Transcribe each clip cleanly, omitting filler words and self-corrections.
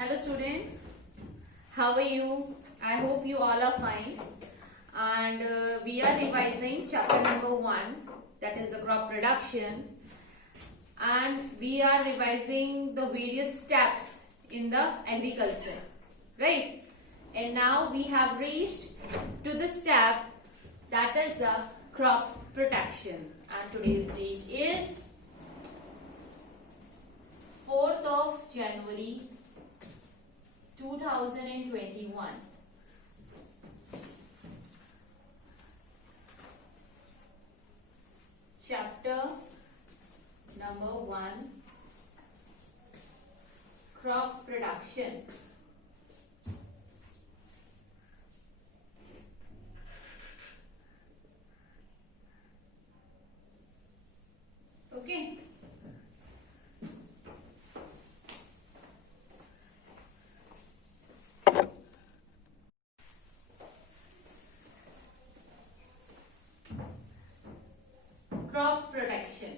Hello students, how are you? I hope you all are fine. And we are revising chapter number 1, that is the crop production. And we are revising the various steps in the agriculture, right? And now we have reached to the step that is the crop protection. And today's date is 4th of January 2021. Chapter number 1, crop production. Okay. Crop protection.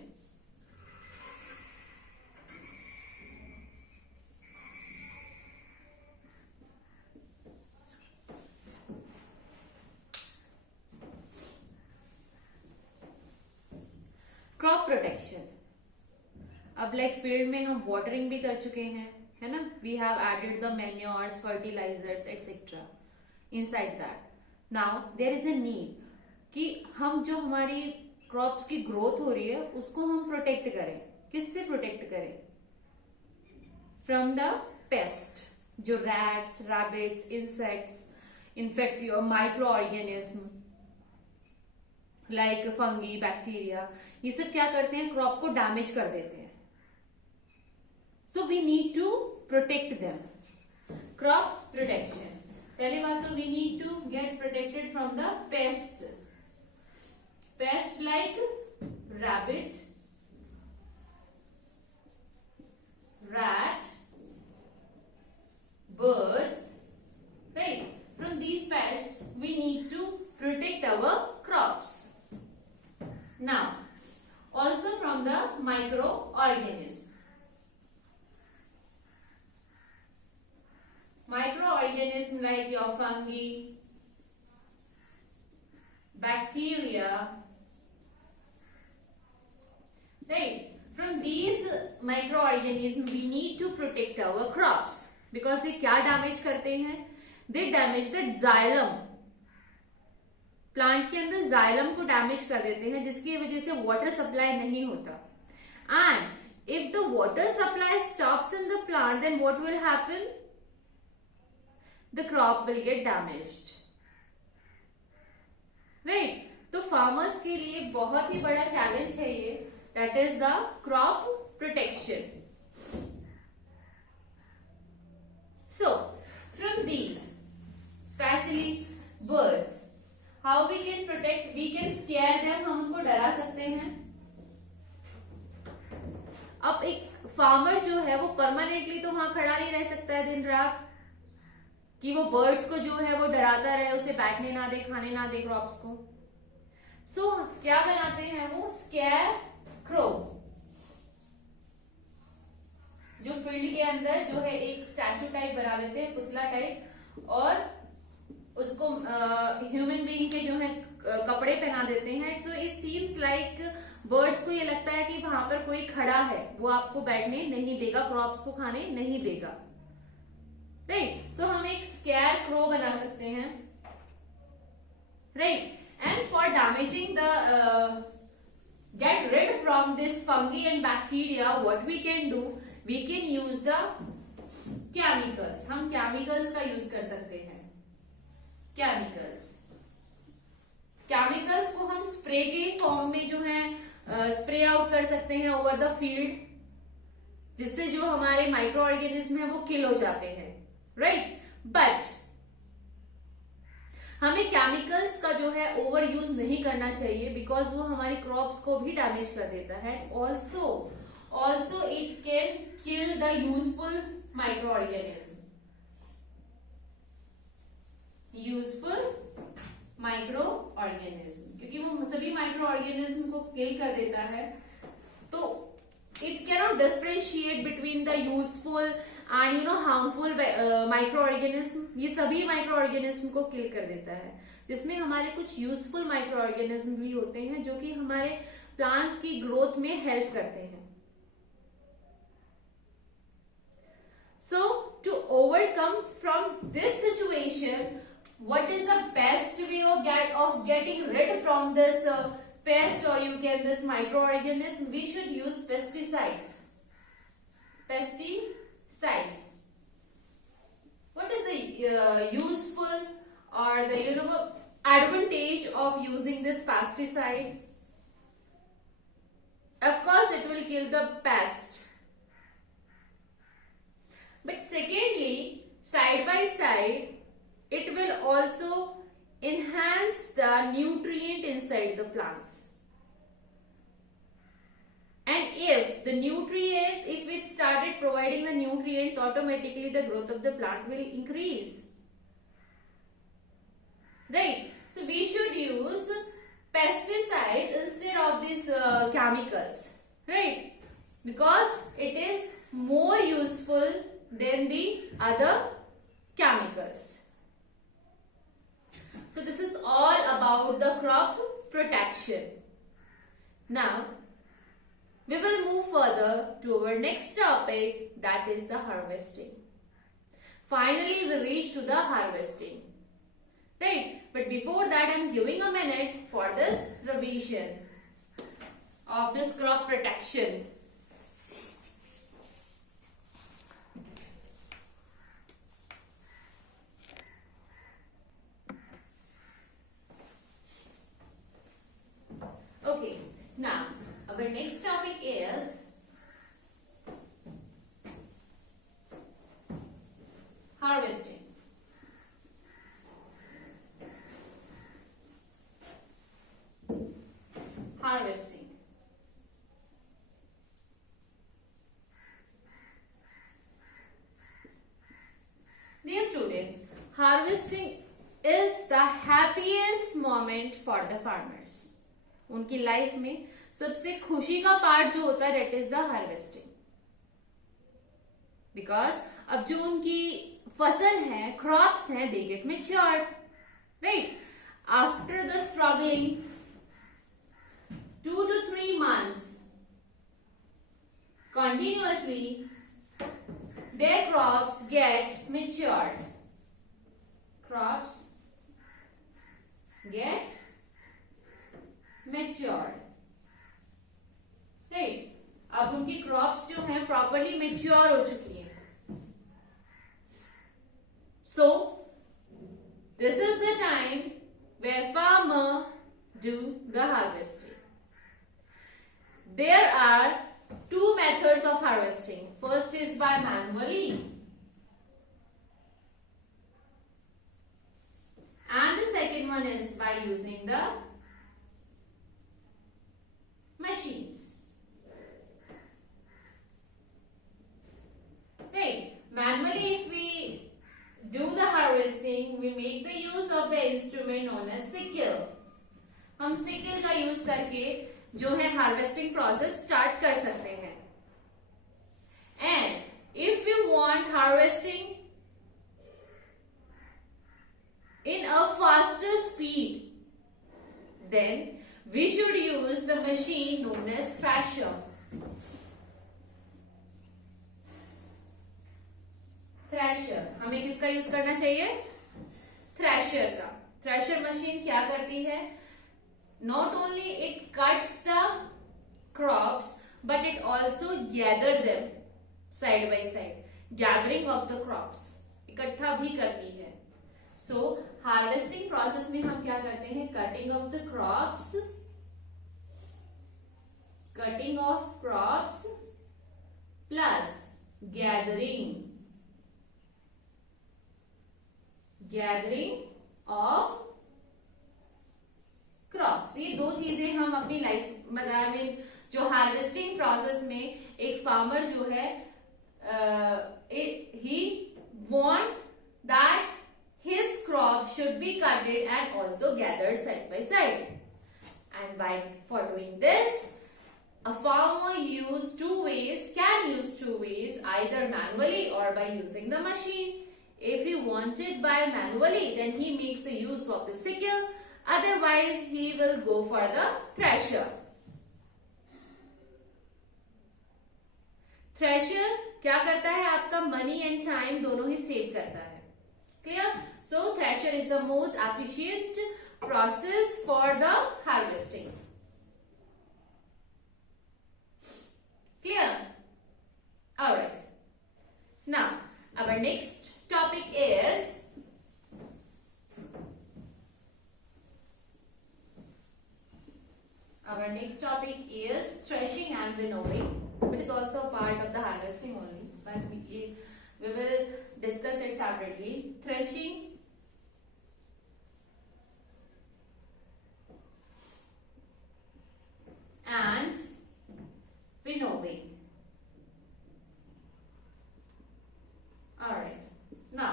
Crop protection, अब like field में हम watering भी कर चुके हैं, है ना. We have added the manures, fertilisers etcetera inside that. Now there is a need कि हम जो हमारी क्रॉप्स की ग्रोथ हो रही है उसको हम प्रोटेक्ट करें. किससे प्रोटेक्ट करें? फ्रॉम द पेस्ट, जो rats, rabbits, insects, in fact your micro organism like fungi, bacteria, ये सब क्या करते हैं? क्रॉप को डैमेज कर देते हैं. So we need to protect them. Crop protection, पहली बात तो we need to get protected from the pest. Pest like rabbit, rat, birds, right? From these pests we need to protect our crops. Now also from the microorganisms. Microorganisms like your fungi, bacteria, right? From these microorganisms we need to protect our crops because they क्या डैमेज करते हैं? They damage the xylem. Plant के अंदर जाइलम को डैमेज कर देते हैं, जिसकी वजह से वाटर सप्लाई नहीं होता. And if the water supply stops in the plant, then what will happen? The crop will get damaged, right? तो फार्मर्स के लिए बहुत ही बड़ा चैलेंज है ये, that is the crop protection. So from these specially birds, how we can protect? We can scare them, हम उनको डरा सकते हैं. अब एक फार्मर जो है वो परमानेंटली तो वहां खड़ा नहीं रह सकता है दिन रात कि वो बर्ड्स को जो है वो डराता रहे, उसे बैठने ना दे, खाने ना दे क्रॉप्स को. सो क्या बनाते हैं वो? Square crow. जो फील्ड के अंदर जो है एक स्टैचू टाइप बना देते हैं, पुतला टाइप, और उसको ह्यूमन बीइंग के जो है कपड़े पहना देते हैं. So it seems like birds को ये लगता है कि वहां पर कोई खड़ा है, वो आपको बैठने नहीं देगा, क्रॉप्स को खाने नहीं देगा, राइट? तो हम एक स्केयर क्रो बना सकते हैं, right? And for damaging the get rid from this fungi and bacteria, what we can do? We can use the chemicals. हम chemicals का यूज कर सकते हैं. केमिकल्स को हम स्प्रे के फॉर्म में जो है स्प्रे आउट कर सकते हैं ओवर द फील्ड, जिससे जो हमारे माइक्रो ऑर्गेनिज्म है वो किल हो जाते हैं, राइट? बट हमें केमिकल्स का जो है ओवर यूज नहीं करना चाहिए, बिकॉज वो हमारी क्रॉप्स को भी डैमेज कर देता है. Also it can kill the useful micro organism. क्योंकि वो सभी माइक्रो ऑर्गेनिज्म को किल कर देता है. तो it cannot differentiate between the useful and harmful micro organism, ये सभी माइक्रो ऑर्गेनिज्म को किल कर देता है, जिसमें हमारे कुछ यूजफुल माइक्रो ऑर्गेनिज्म भी होते हैं जो कि हमारे प्लांट्स की ग्रोथ में हेल्प करते हैं. So to overcome from this situation, what is the best way of getting rid from this pest, or you can this microorganism? We should use pesticides. Pesticides. What is the useful or the advantage of using this pesticide? Of course, it will kill the pest. But secondly, side by side, it will also enhance the nutrient inside the plants. And if it started providing the nutrients, automatically the growth of the plant will increase. Right? So we should use pesticides instead of these chemicals. Right? Because it is more useful than the other chemicals. So this is all about the crop protection. Now we will move further to our next topic, that is the harvesting. Finally we reach to the harvesting, right? But before that, I am giving a minute for this revision of this crop protection. Okay, now our next topic is harvesting. Harvesting. Dear students, harvesting is the happiest moment for the farmers. उनकी लाइफ में सबसे खुशी का पार्ट जो होता है, that is the harvesting. Because अब जो उनकी फसल है, crops हैं, they get matured, right? After the struggling 2 to 3 months continuously, their crops get matured. Crops get matured, right? अब उनकी क्रॉप्स जो हैं प्रॉपरली मेच्योर हो चुकी हैं. So this is the time where farmer do the harvesting. There are two methods of harvesting. First is by manually, and the second one is by using the machines. Right? Manually, if we do the harvesting, we make the use of the instrument known as sickle. हम sickle का यूज करके जो है harvesting process start कर सकते हैं. And if you want harvesting in a faster speed, then we should use the machine known as thresher. Thresher, हमें किसका यूज करना चाहिए? थ्रेशर का. थ्रेशर मशीन क्या करती है? Not only it cuts the crops, but it also gather them side by side. Gathering of the crops, इकट्ठा भी करती है. So हार्वेस्टिंग प्रोसेस में हम क्या करते हैं? Cutting of the crops, cutting of crops plus gathering of crops. ये दो चीजें हम अपनी लाइफ में जो हार्वेस्टिंग प्रोसेस में एक फार्मर जो है he want that his crop should be cutted and also gathered side by side. And for doing this, a farmer can use two ways, either manually or by using the machine. If he want it by manually, then he makes the use of the sickle. Otherwise, he will go for the thresher. Thresher क्या करता है, आपका money and time दोनों ही सेव करता है. Clear? So thresher is the most efficient process for the harvesting. Clear? All right. Now, our next topic is threshing and winnowing. It is also a part of the harvesting only, but we will discuss it separately. Threshing and winnowing. Alright. Now,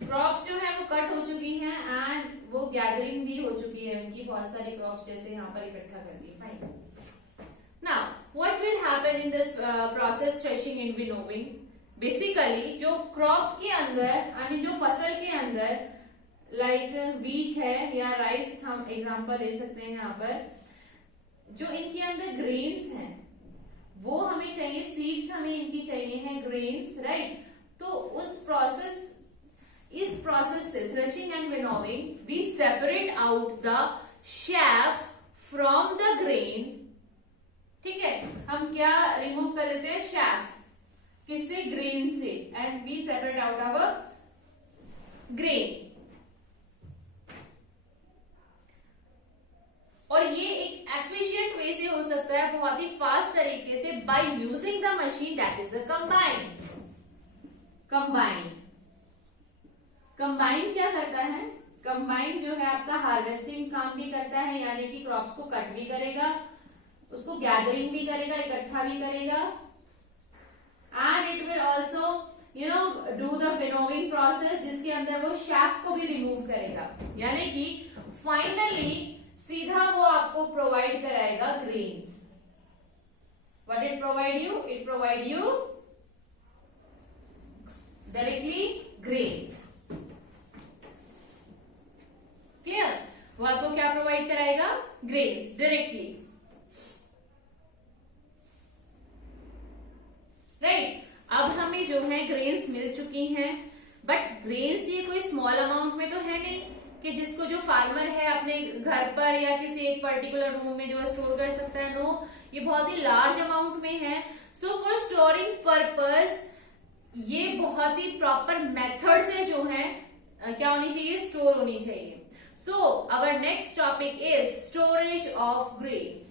crops जो है वो कट हो चुकी हैं एंड वो गैदरिंग भी हो चुकी है उनकी, बहुत सारी क्रॉप्स जैसे यहाँ पर इकट्ठा कर दी. Fine. Now what will happen in this process threshing and winnowing. Basically जो क्रॉप के अंदर, आई मीन जो फसल के अंदर लाइक व्हीट है या राइस, हम एग्जांपल ले सकते हैं यहाँ पर, जो इनके अंदर ग्रेन्स हैं वो हमें चाहिए, सीड्स हमें इनकी चाहिए हैं, ग्रेन्स, राइट. तो इस प्रोसेस से threshing and winnowing we separate out the chaff from the grain. ठीक है, हम क्या रिमूव कर देते हैं, शेफ. किससे, ग्रेन से. And we separate out our grain. और ये एक एफिशिएंट वे से हो सकता है, बहुत ही फास्ट तरीके से, by using the machine that is a combine क्या करता है, कंबाइन जो है आपका हार्वेस्टिंग काम भी करता है, यानी कि क्रॉप्स को कट भी करेगा, उसको गैदरिंग भी करेगा, इकट्ठा भी करेगा, and it will also do the winnowing process, जिसके अंदर वो शेफ को भी रिमूव करेगा, यानी कि फाइनली सीधा वो आपको प्रोवाइड कराएगा grains. What it provide you, it provide you directly grains. Clear? वो आपको क्या प्रोवाइड कराएगा, ग्रेन्स डायरेक्टली. राइट. अब हमें जो है ग्रेन्स मिल चुकी हैं, बट ग्रेन्स ये कोई स्मॉल अमाउंट में तो है नहीं कि जिसको जो फार्मर है अपने घर पर या किसी एक पर्टिकुलर रूम में जो है स्टोर कर सकता है. नो, ये बहुत ही लार्ज अमाउंट में है. सो फॉर स्टोरिंग पर्पस ये बहुत ही प्रॉपर मेथड से जो है क्या होनी चाहिए, स्टोर होनी चाहिए. So our next topic is storage of grains.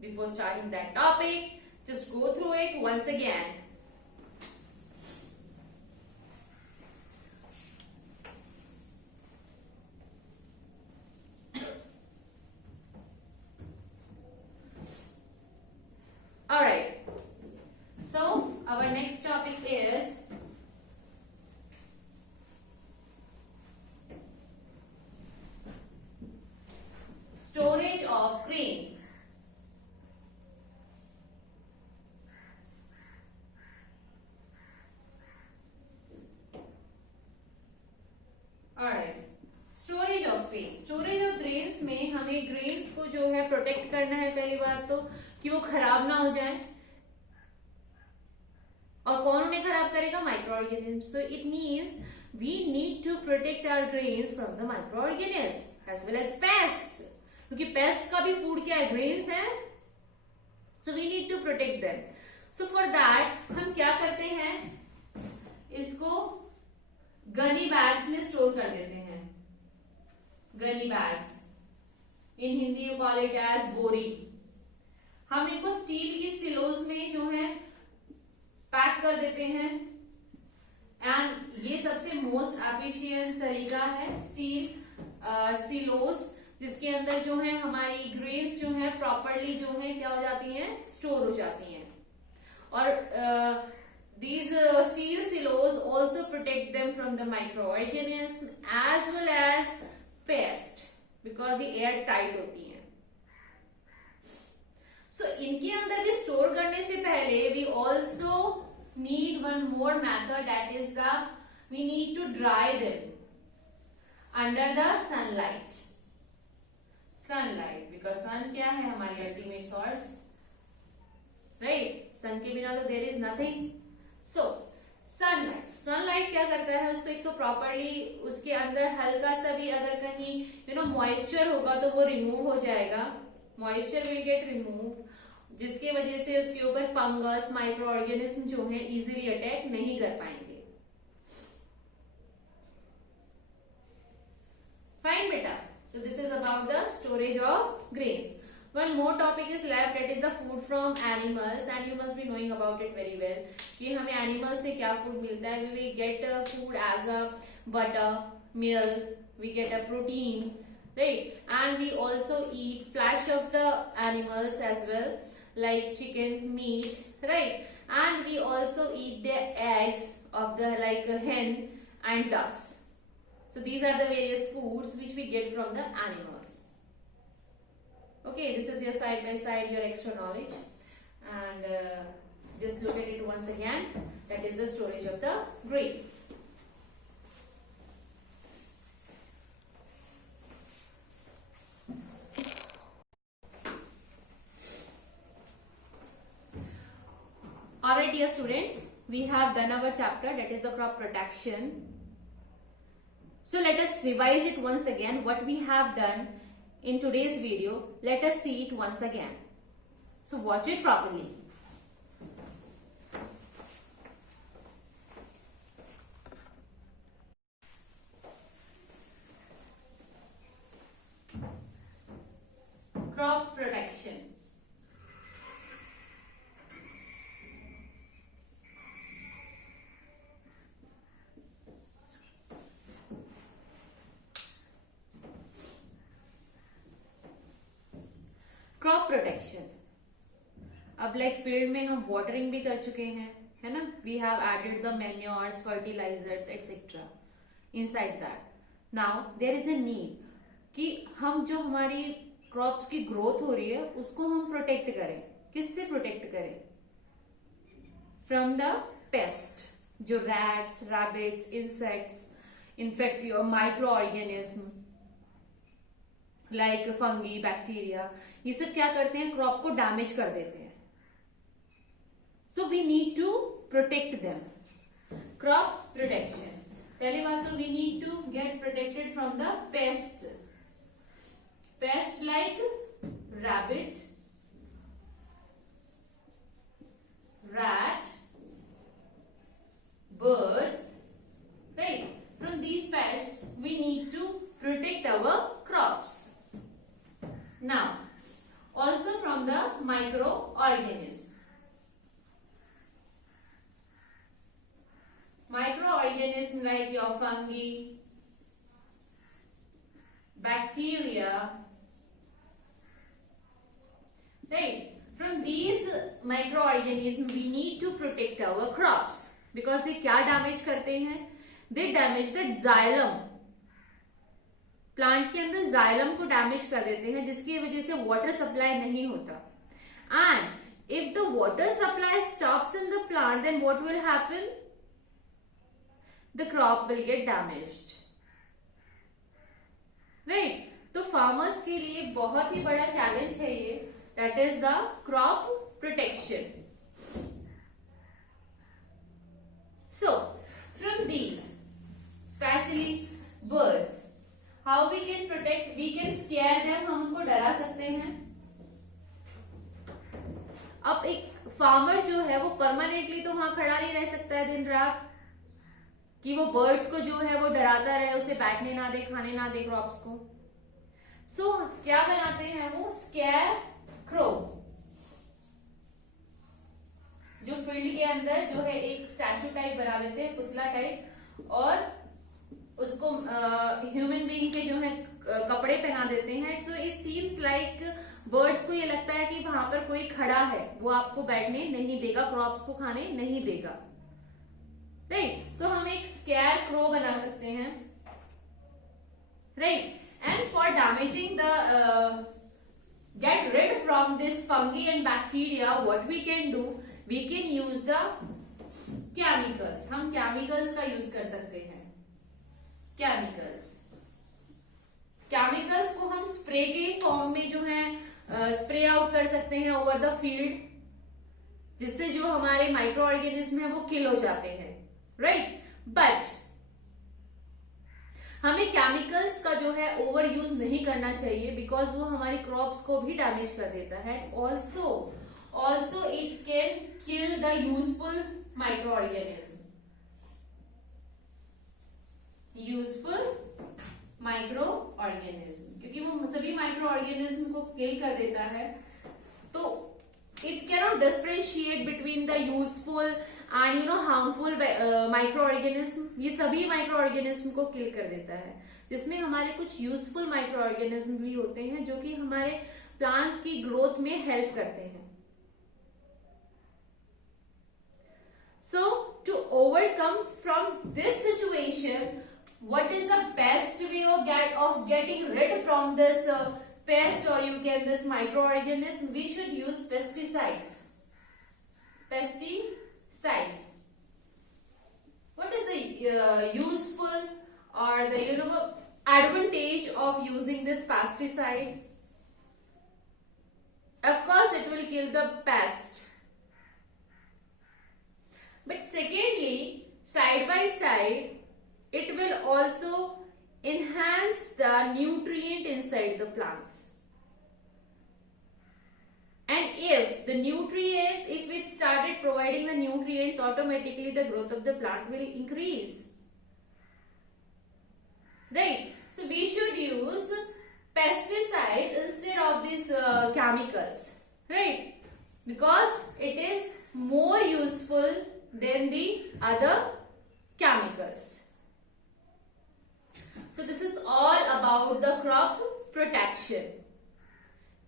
Before starting that topic, just go through it once again. Alright, so our next topic is storage of grains. Storage of grains में हमें ग्रेन्स को जो है प्रोटेक्ट करना है, पहली बात तो कि वो खराब ना हो जाए. और कौन उन्हें खराब करेगा, micro organism. So it means we need to protect our grains from the micro organism as well as pest, क्योंकि पेस्ट का भी फूड क्या है, ग्रेन्स है. So we need to protect them. So for that हम क्या करते हैं, इसको गनी बैग्स में स्टोर कर देते हैं. Gunny bags, in Hindi you call it as bori. हम इनको स्टील की सिलोज में जो है पैक कर देते हैं, एंड ये सबसे मोस्ट एफिशिएंट तरीका है, स्टील सिलोज, जिसके अंदर जो है हमारी ग्रेन्स जो है प्रॉपरली जो है क्या हो जाती हैं, स्टोर हो जाती हैं. और these steel silos also protect them from the microorganisms as well as pest, because ये एयर टाइट होती हैं. सो इनके अंदर भी स्टोर करने से पहले we also need one more method, that is the we need to dry them under the sunlight. Sunlight, because sun क्या है, हमारी अल्टीमेट सोर्स, राइट. सन के बिना तो there is nothing. So sunlight, sunlight क्या करता है, उसको एक तो प्रॉपरली उसके अंदर हल्का सा भी अगर कहीं मॉइस्चर होगा तो वो रिमूव हो जाएगा. मॉइस्चर विल गेट रिमूव, जिसके वजह से उसके ऊपर फंगस, माइक्रो ऑर्गेनिज्म जो है इजीली अटैक नहीं कर पाएंगे. फाइन बेटा. So this is about the storage of grains. One more topic is left, that is the food from animals, and you must be knowing about it very well. कि हमें animals से क्या food मिलता है. We get food as a butter, milk, we get a protein, right? And we also eat flesh of the animals as well, like chicken, meat, right? And we also eat the eggs of the like hen and ducks. So these are the various foods which we get from the animals. Okay, this is your side by side, your extra knowledge, and just look at it once again. That is the storage of the grains. Alright, dear students, we have done our chapter, that is the crop protection. So let us revise it once again, what we have done in today's video. Let us see it once again. So watch it properly. Crop protection. Crop protection. अब like field में हम watering भी कर चुके हैं, है ना. We have added the manures, fertilisers etcetera inside that. Now there is a need कि हम जो हमारी क्रॉप्स की ग्रोथ हो रही है उसको हम प्रोटेक्ट करें. किससे प्रोटेक्ट करें? फ्रॉम द पेस्ट, जो rats, rabbits, insects, in fact your micro organism like fungi, bacteria, ये सब क्या करते हैं, क्रॉप को डैमेज कर देते हैं. So we need to protect them. Crop protection, पहली बात तो we need to get protected from the pest. Pest like rabbit, rat, birds, right? From these pests we need to protect our crops. Now also from the microorganisms. Microorganisms like your fungi, bacteria, right? From these microorganisms we need to protect our crops, because they क्या डैमेज करते हैं? They damage the xylem. Plant के अंदर जाइलम को डैमेज कर देते हैं, जिसकी वजह से वाटर सप्लाई नहीं होता. And if the water supply stops in the plant, then what will happen? The crop will get damaged, right. तो फार्मर्स के लिए बहुत ही बड़ा चैलेंज है ये, that is the crop protection. So from these specially birds, how we can protect? We can scare them, हम उनको डरा सकते हैं. अब एक फार्मर जो है वो परमानेंटली तो वहां खड़ा नहीं रह सकता है दिन रात, कि वो बर्ड्स को जो है वो डराता रहे, उसे बैठने ना दे, खाने ना दे क्रॉप्स को. सो क्या बनाते हैं वो? Square crow. जो फील्ड के अंदर जो है एक स्टैचू टाइप बना लेते हैं, पुतला टाइप, और उसको ह्यूमन बीइंग के जो है कपड़े पहना देते हैं. So it seems like birds को ये लगता है कि वहां पर कोई खड़ा है, वो आपको बैठने नहीं देगा, क्रॉप्स को खाने नहीं देगा, राइट. तो हम एक स्केयर क्रो बना सकते हैं, right. And for damaging get rid from this fungi and bacteria, what we can do, we can use the chemicals. हम chemicals का यूज कर सकते हैं. केमिकल्स को हम स्प्रे के फॉर्म में जो है स्प्रे आउट कर सकते हैं ओवर द फील्ड, जिससे जो हमारे माइक्रो ऑर्गेनिज्म है वो किल हो जाते हैं, राइट. बट हमें केमिकल्स का जो है ओवर यूज नहीं करना चाहिए, बिकॉज वो हमारी क्रॉप्स को भी डैमेज कर देता है. Also it can kill the useful micro organism. क्योंकि वो सभी माइक्रो ऑर्गेनिज्म को किल कर देता है. तो it cannot differentiate between the useful and harmful micro organism. ये सभी माइक्रो ऑर्गेनिज्म को किल कर देता है, जिसमें हमारे कुछ यूजफुल माइक्रो ऑर्गेनिज्म भी होते हैं जो कि हमारे प्लांट्स की ग्रोथ में हेल्प करते हैं. So to overcome from this situation, what is the best way of getting rid from this pest, or you can this microorganism? We should use pesticides. What is the useful or the advantage of using this pesticide? Of course, it will kill the pest. But secondly, side by side, it will also enhance the nutrient inside the plants. And if it started providing the nutrients, automatically the growth of the plant will increase. Right? So we should use pesticides instead of these chemicals. Right? Because it is more useful than the other chemicals. So this is all about the crop protection.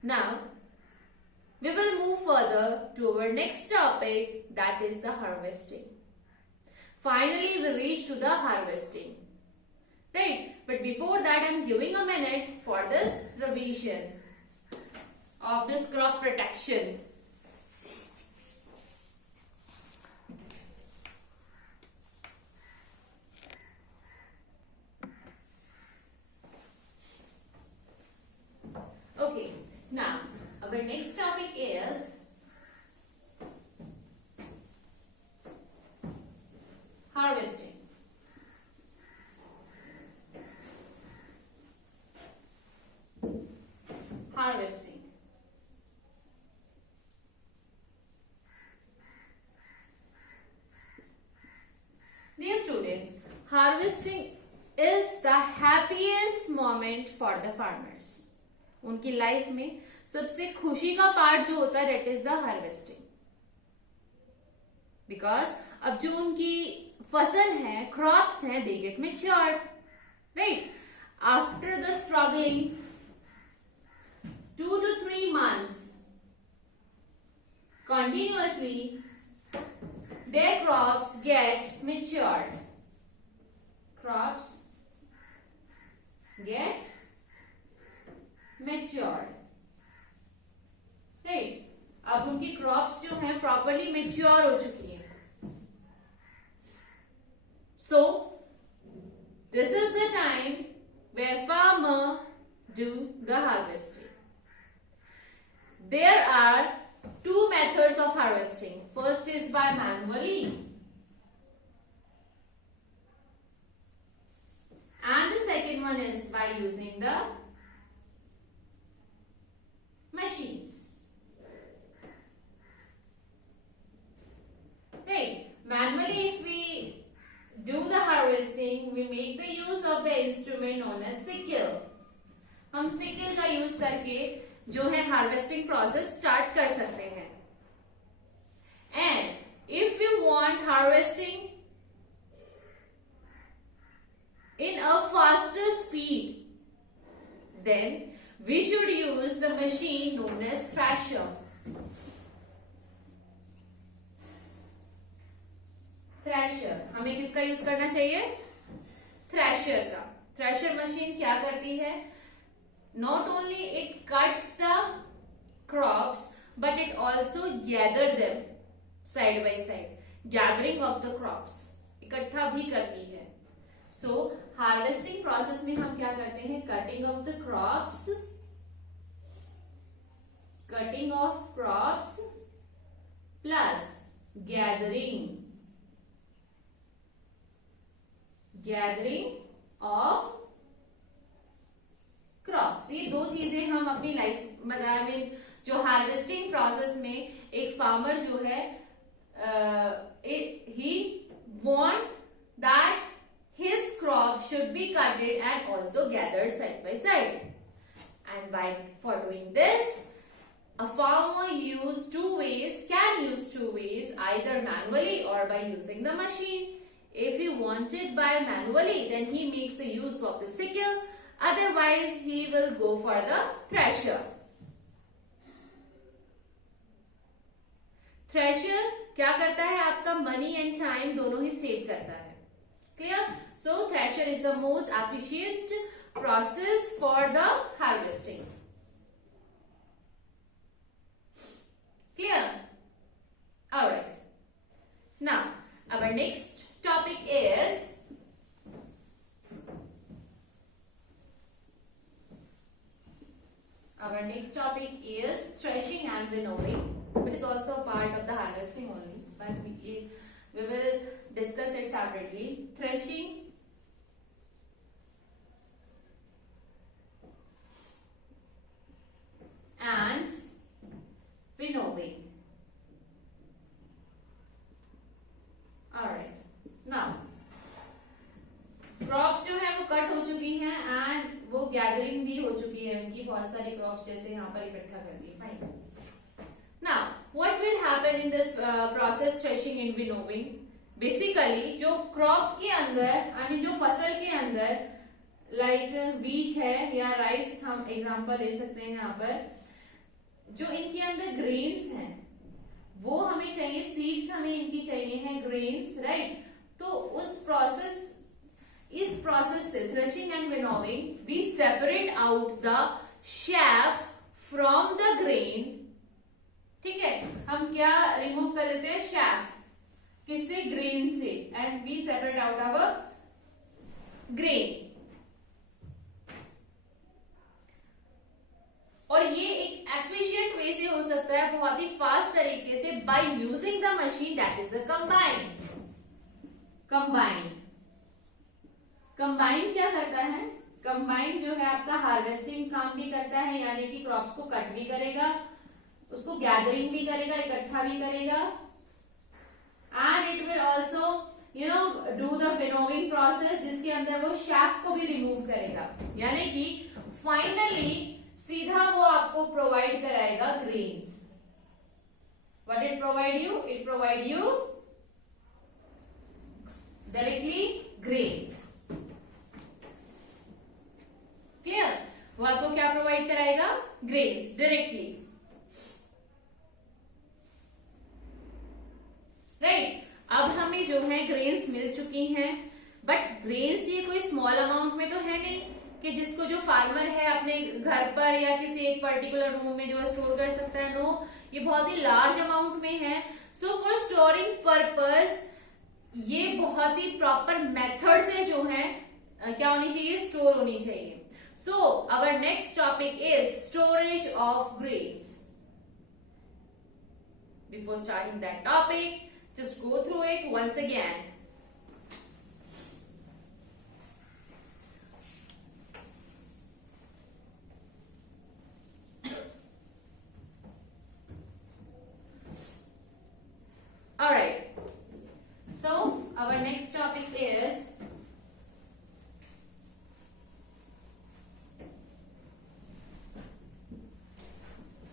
Now we will move further to our next topic, that is the harvesting. Finally we reach to the harvesting, right? But before that, I am giving a minute for this revision of this crop protection. Okay, now our next topic is harvesting. Dear students, harvesting is the happiest moment for the farmers. उनकी लाइफ में सबसे खुशी का पार्ट जो होता है, that is the harvesting. Because अब जो उनकी फसल है, क्रॉप्स हैं, they get matured, right? After the struggling 2 to 3 months continuously, their crops get matured. Crops get matured, right? अब उनकी क्रॉप्स जो है प्रॉपरली मेच्योर हो चुकी है. So this is the time where farmer do the harvesting. There are 2 methods of harvesting. First is by manually, and the second one is by using the machines. Right? Manually, if we do the harvesting, we make the use of the instrument known as sickle. हम sickle का यूज करके जो है harvesting process start कर सकते हैं. And if you want harvesting in a faster speed, then we should use the machine known as thresher. हमें किसका यूज करना चाहिए? थ्रेशर का. थ्रेशर मशीन क्या करती है? Not only it cuts the crops, but it also gather them side by side. Gathering of the crops, इकट्ठा भी करती है. So हार्वेस्टिंग प्रोसेस में हम क्या करते हैं? Cutting of the crops, cutting of crops plus gathering of crops. ये दो चीजें हम अपनी लाइफ में जो हार्वेस्टिंग प्रोसेस में एक फार्मर जो है he want that his crop should be cutted and also gathered side by side. And for doing this, a farmer can use two ways, either manually or by using the machine. If he wanted by manually, then he makes the use of the sickle. Otherwise, he will go for the thresher. Thresher क्या करता है? आपका money and time दोनों ही सेव करता है. Clear? So thresher is the most efficient process for the harvesting. Clear? All right. Now, our next topic is threshing and winnowing. It is also a part of the harvesting only, but we will discuss it separately. Threshing and winnowing. Alright. Now, crops जो है वो कट हो चुकी हैं एंड वो गैदरिंग भी हो चुकी है उनकी. बहुत सारी क्रॉप्स जैसे यहाँ पर इकट्ठा कर दी. Fine. Now what will happen in this process threshing and winnowing? Basically जो क्रॉप के अंदर जो फसल के अंदर लाइक व्हीट है या राइस, हम एग्जांपल ले सकते हैं यहाँ पर, जो इनके अंदर ग्रेन्स हैं वो हमें चाहिए, सीड्स हमें इनकी चाहिए हैं, ग्रेन्स, राइट. तो इस प्रोसेस से threshing and winnowing we separate out the chaff from the grain. ठीक है, हम क्या रिमूव कर देते हैं? शेफ. किससे? ग्रेन से. And we separate out our grain. और ये एक एफिशिएंट वे से हो सकता है, बहुत ही फास्ट तरीके से, by using the machine that is a combine. Combine क्या करता है? कंबाइन जो है आपका हार्वेस्टिंग काम भी करता है, यानी कि क्रॉप्स को कट भी करेगा, उसको गैदरिंग भी करेगा, इकट्ठा भी करेगा, and it will also do the winnowing process, जिसके अंदर वो शेफ को भी रिमूव करेगा. यानी कि फाइनली सीधा वो आपको प्रोवाइड कराएगा grains. What it provide you? It provide you directly grains. Clear? वो आपको क्या प्रोवाइड कराएगा? Grains directly. राइट. अब हमें जो है ग्रेन्स मिल चुकी हैं, बट ग्रेन्स ये कोई स्मॉल अमाउंट में तो है नहीं कि जिसको जो फार्मर है अपने घर पर या किसी एक पर्टिकुलर रूम में जो है स्टोर कर सकता है. नो, ये बहुत ही लार्ज अमाउंट में है. सो फॉर स्टोरिंग पर्पस ये बहुत ही प्रॉपर मेथड से जो है क्या होनी चाहिए? स्टोर होनी चाहिए. So our next topic is storage of grains. Before starting that topic, just go through it once again. All right. So our next topic is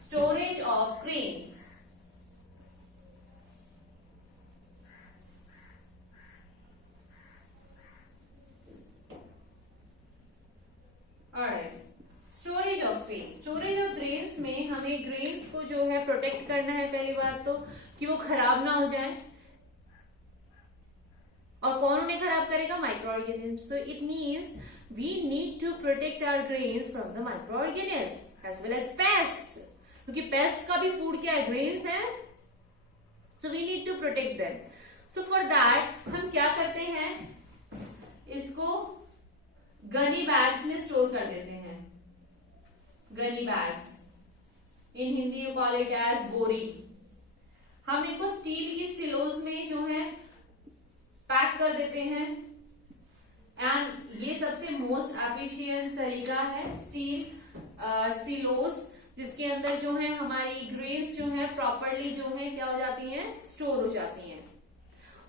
storage of grains. Storage of grains में हमें ग्रेन्स को जो है प्रोटेक्ट करना है. पहली बात तो कि वो खराब ना हो जाए. और कौन उन्हें खराब करेगा? Micro organism. So it means we need to protect our grains from the micro organism as well as pest. क्योंकि पेस्ट का भी फूड क्या है, ग्रेन्स है. So we need to protect them. So for that हम क्या करते हैं, इसको गनी बैग्स में स्टोर कर देते हैं. Gunny bags, in Hindi you call it as bori. हम इनको स्टील की सिलोज में जो है पैक कर देते हैं. एंड ये सबसे मोस्ट एफिशिएंट तरीका है, स्टील सिलोज, जिसके अंदर जो है हमारी ग्रेन्स जो है प्रॉपरली जो है क्या हो जाती हैं, स्टोर हो जाती हैं.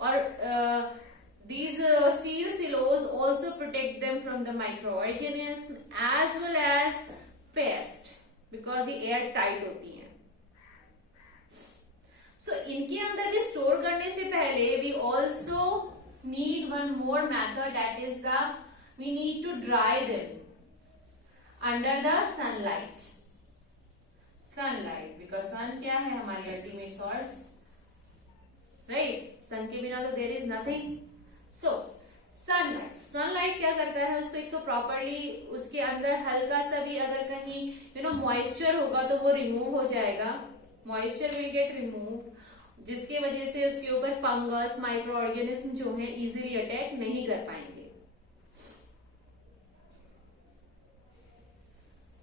और these steel silos also protect them from the microorganisms as well as pest, because ये एयर टाइट होती हैं. So इनके अंदर भी स्टोर करने से पहले we also need one more method, that is we need to dry them under the sunlight. Because sun क्या है, हमारी अल्टीमेट सोर्स, राइट. सन के बिना तो there is nothing. So sunlight क्या करता है, उसको एक तो प्रॉपरली उसके अंदर हल्का सा भी अगर कहीं मॉइस्चर होगा तो वो रिमूव हो जाएगा. मॉइस्चर विल गेट रिमूव, जिसके वजह से उसके ऊपर फंगस, माइक्रो ऑर्गेनिज्म जो है इजीली अटैक नहीं कर पाएंगे.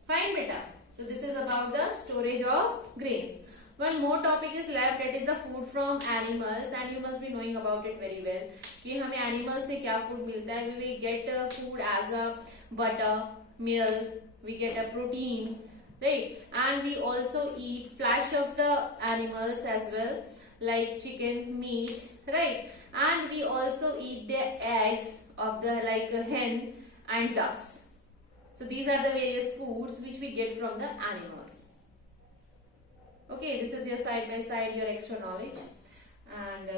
फाइन बेटा. So this is about the storage of grains. One more topic is left, that is the food from animals, and you must be knowing about it very well. कि हमें animals से क्या food मिलता है. We get food as a butter, milk, we get a protein, right? And we also eat flesh of the animals as well, like chicken, meat, right? And we also eat the eggs of the like hen and ducks. So these are the various foods which we get from the animals. Okay, this is your side by side, your extra knowledge, and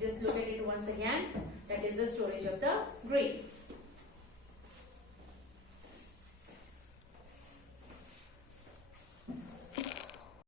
just look at it once again. That is the storage of the grains.